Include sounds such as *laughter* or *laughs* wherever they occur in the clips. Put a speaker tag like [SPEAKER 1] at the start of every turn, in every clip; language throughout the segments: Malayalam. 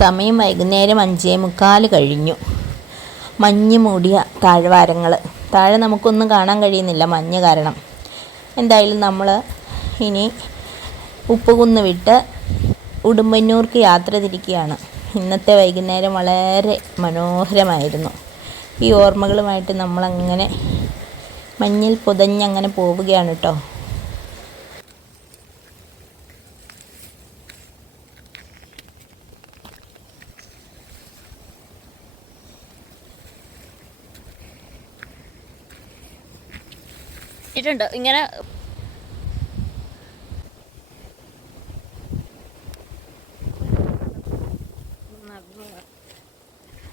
[SPEAKER 1] സമയം വൈകുന്നേരം അഞ്ചേ മുക്കാൽ കഴിഞ്ഞു. മഞ്ഞ് മൂടിയ താഴ്വാരങ്ങൾ താഴെ നമുക്കൊന്നും കാണാൻ കഴിയുന്നില്ല മഞ്ഞ് കാരണം. എന്തായാലും നമ്മൾ ഇനി ഉപ്പുകുന്ന് വിട്ട് ഉടുമ്പന്നൂർക്ക് യാത്ര തിരിക്കുകയാണ്. ഇന്നത്തെ വൈകുന്നേരം വളരെ മനോഹരമായിരുന്നു. ഈ ഓർമ്മകളുമായിട്ട് നമ്മളങ്ങനെ മഞ്ഞിൽ പുതഞ്ഞങ്ങനെ പോവുകയാണ് കേട്ടോ
[SPEAKER 2] ഇട്ടുണ്ട് ഇങ്ങനെ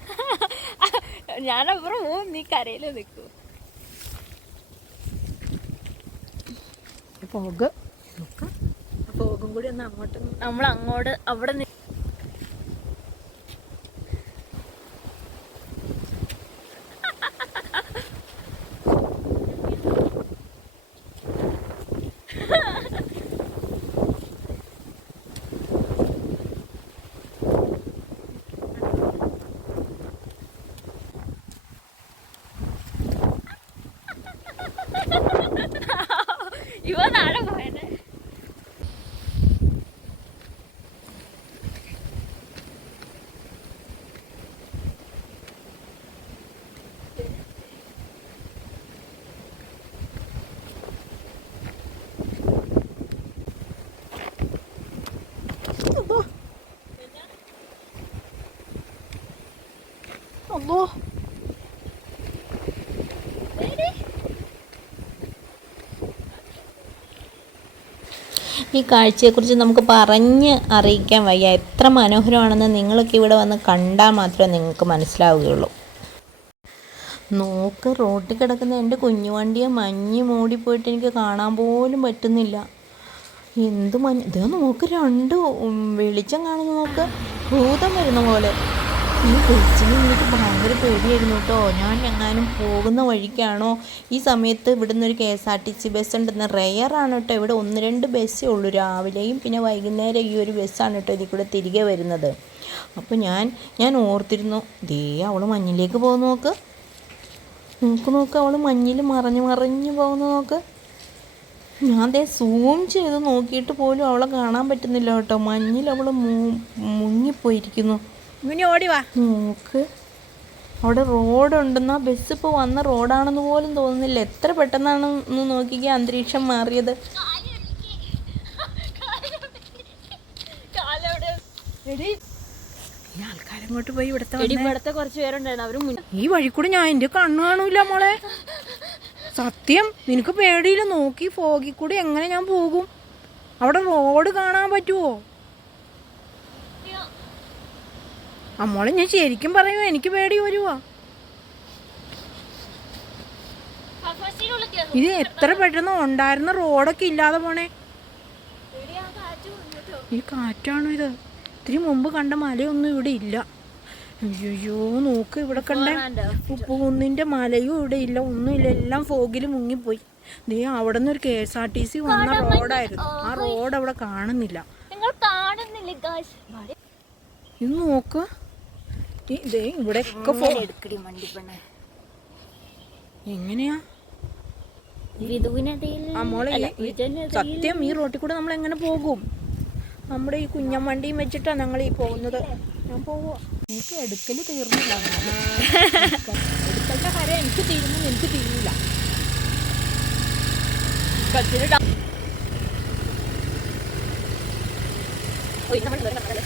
[SPEAKER 2] *laughs* ഞാനപ്പുറം പോവും. നീ കരയിൽ നിൽക്കൂ.
[SPEAKER 3] പോക് പോകും കൂടി ഒന്ന് അങ്ങോട്ട്
[SPEAKER 2] നമ്മൾ അങ്ങോട്ട് അവിടെ *laughs* 이건
[SPEAKER 3] 알아봐.
[SPEAKER 1] ഈ കാഴ്ചയെക്കുറിച്ച് നമുക്ക് പറഞ്ഞ് അറിയിക്കാൻ വയ്യ. എത്ര മനോഹരമാണെന്ന് നിങ്ങളൊക്കെ ഇവിടെ വന്ന് കണ്ടാൽ മാത്രമേ നിങ്ങൾക്ക് മനസ്സിലാവുകയുള്ളൂ. നോക്ക് റോട്ടിൽ കിടക്കുന്ന എന്റെ കുഞ്ഞു വണ്ടിയെ മഞ്ഞ് മൂടിപ്പോയിട്ട് എനിക്ക് കാണാൻ പോലും പറ്റുന്നില്ല. എന്ത് മഞ്ഞ്? ഇത് നോക്ക് രണ്ട് വെളിച്ചം കാണുന്നു നോക്ക്. ഭൂതം വരുന്ന പോലെ. ഈ കൊച്ചിന് എനിക്ക് ഭയങ്കര പേടിയായിരുന്നു കേട്ടോ. ഞാൻ എങ്ങാനും പോകുന്ന വഴിക്കാണോ? ഈ സമയത്ത് ഇവിടുന്ന് ഒരു K S R T C bus ഉണ്ടെന്ന് റെയറാണ് കേട്ടോ. ഇവിടെ ഒന്ന് രണ്ട് ബസ്സേ ഉള്ളൂ രാവിലെയും പിന്നെ വൈകുന്നേരം ഈ ഒരു ബസ്സാണ് കേട്ടോ ഇതിൽ കൂടെ തിരികെ വരുന്നത്. അപ്പോൾ ഞാൻ ഞാൻ ഓർത്തിരുന്നു ദേ അവൾ മഞ്ഞിലേക്ക് പോകുന്ന നോക്ക്. നോക്ക് നോക്ക് അവൾ മഞ്ഞിൽ മറഞ്ഞ് മറിഞ്ഞ് പോകുന്ന നോക്ക്. ഞാൻ അതേ സൂം ചെയ്ത് നോക്കിയിട്ട് പോലും അവളെ കാണാൻ പറ്റുന്നില്ല കേട്ടോ. മഞ്ഞിൽ അവൾ മുങ്ങിപ്പോയിരിക്കുന്നു.
[SPEAKER 3] ഇങ്ങനെ ഓടി വാ.
[SPEAKER 1] നോക്ക്. അവിടെ റോഡുണ്ടെന്നാ ബസ് ഇപ്പോൾ വന്ന റോഡാണെന്ന് പോലും തോന്നുന്നില്ല. എത്ര പെട്ടെന്നാണ് ഒന്ന് നോക്കിക്ക അന്തരീക്ഷം മാറിയത്.
[SPEAKER 3] ആൾക്കാരങ്ങോട്ട് പോയി ഇവിടുത്തെ ഇവിടുത്തെ
[SPEAKER 2] ഇവിടത്തെ കുറച്ച് പേരുണ്ടായിരുന്നു. അവർ
[SPEAKER 3] ഈ വഴി കൂടെ ഞാൻ എന്റെ കണ്ണു കാണൂല മോളെ. സത്യം നിനക്ക് പേടിയില്ല? നോക്കി ഫോഗി കൂടി എങ്ങനെ ഞാൻ പോകും? അവിടെ റോഡ് കാണാൻ പറ്റുമോ അമ്മോളെ ഞാൻ ശരിക്കും പറയുമോ എനിക്ക് പേടി വരുവാ. ഇത് എത്ര പെട്ടെന്ന് ഉണ്ടായിരുന്ന റോഡൊക്കെ ഇല്ലാതെ പോണേ. ഈ കാറ്റാണോ ഇത്? ഇത്തിരി മുമ്പ് കണ്ട മലയൊന്നും ഇവിടെ ഇല്ല. അയ്യോ നോക്ക് ഇവിടെ കണ്ട ഉപ്പുകുന്നിന്റെ മലയും ഇവിടെ ഇല്ല ഒന്നുമില്ല എല്ലാം ഫോഗിൽ മുങ്ങിപ്പോയി. ദേ അവിടെ നിന്ന് ഒരു K S R T C വന്ന റോഡായിരുന്നു. ആ റോഡ് അവിടെ കാണുന്നില്ല.
[SPEAKER 2] ഇത് ഗായ്സ്
[SPEAKER 3] ഇത്
[SPEAKER 2] പെണ്ണെ.
[SPEAKER 3] എങ്ങനെയാ? സത്യം ഈ റോട്ടിൽ കൂടെ നമ്മൾ എങ്ങനെ പോകും? നമ്മുടെ ഈ കുഞ്ഞൻ വണ്ടിയും വെച്ചിട്ടാണ് ഞങ്ങൾ ഈ പോകുന്നത്. ഞാൻ പോവുക എനിക്ക് എടുക്കൽ തീർന്നില്ല. എടുക്കലിന്റെ കാര്യം എനിക്ക് തീരുന്നു എനിക്ക് തീരില്ല.
[SPEAKER 2] ഓ നമ്മൾ ഇവിടെ നടക്കല്ലേ? മഴ പെയ്യുന്നു. ഇത് നമ്മുടെ ഇവിടെ പേര് സ്ഥലം എന്ന് പറയുന്നത് ഇല്ലേ?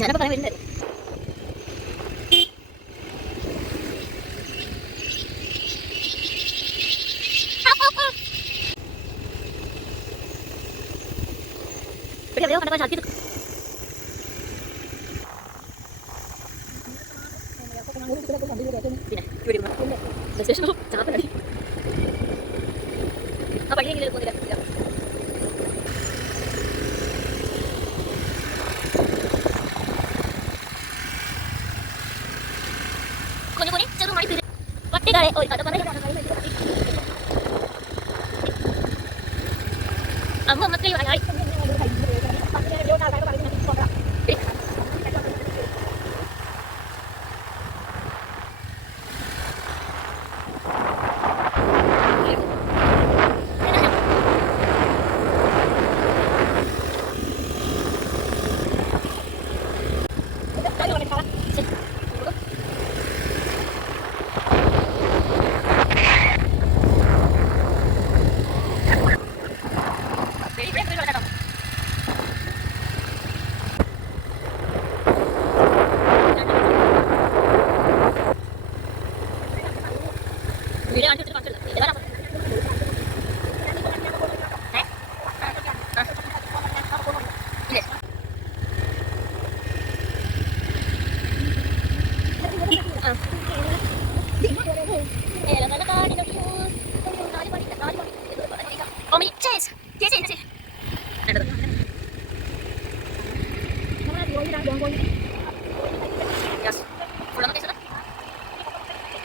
[SPEAKER 2] ഞാനപ്പോ പറയാൻ വരുന്നുണ്ട് എവിടെയോ കണ്ടപ്പോൾ ശക്തി സ്റ്റേഷനോ ചാപ്പലായി ആ പള്ളിയെങ്കിലും പോകുന്നില്ല കുഞ്ഞുകുഞ്ഞി ചെറുമണിക്കൂർ പട്ടികളെ ഒരു കഥ പറഞ്ഞു അമ്മ മക്കളെ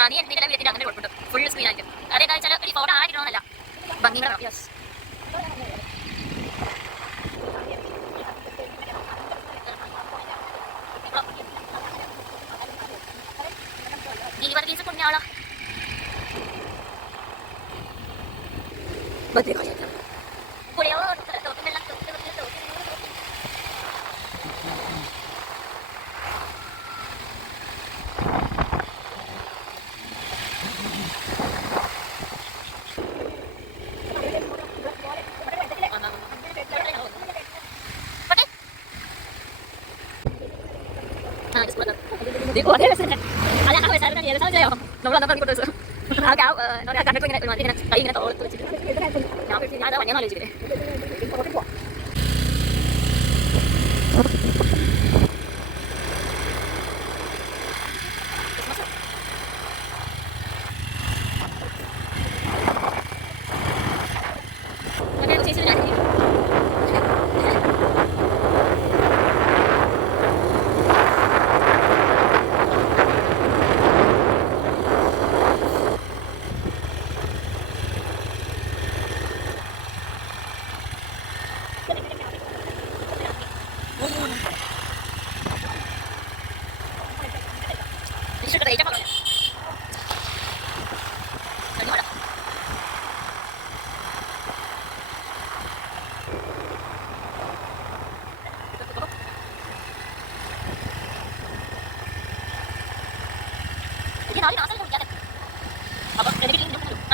[SPEAKER 2] ആ, നീ നിന്റെ വീട്ടിൽ അങ്ങനെ കൊടുക്കുന്നുണ്ട് ഫുൾ സ്ക്രീൻ ആയിട്ട്? അതേ കാഴ്ച ഒരു ഫോട്ടോ ആക്കിക്കണമെന്നല്ല ഭംഗിയുടെ യെസ് ഗിരിവർഗീസ് കുഞ്ഞാളാ igual debe ser. Allá acá me sale una nieve, ¿sabes? Yo, no me lo ando con eso. Acá, no le acá no tiene una tiene ahí viene todo el chico. No, pero nada, mañana lo chico. Thank you.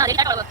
[SPEAKER 2] ya, ya, ya,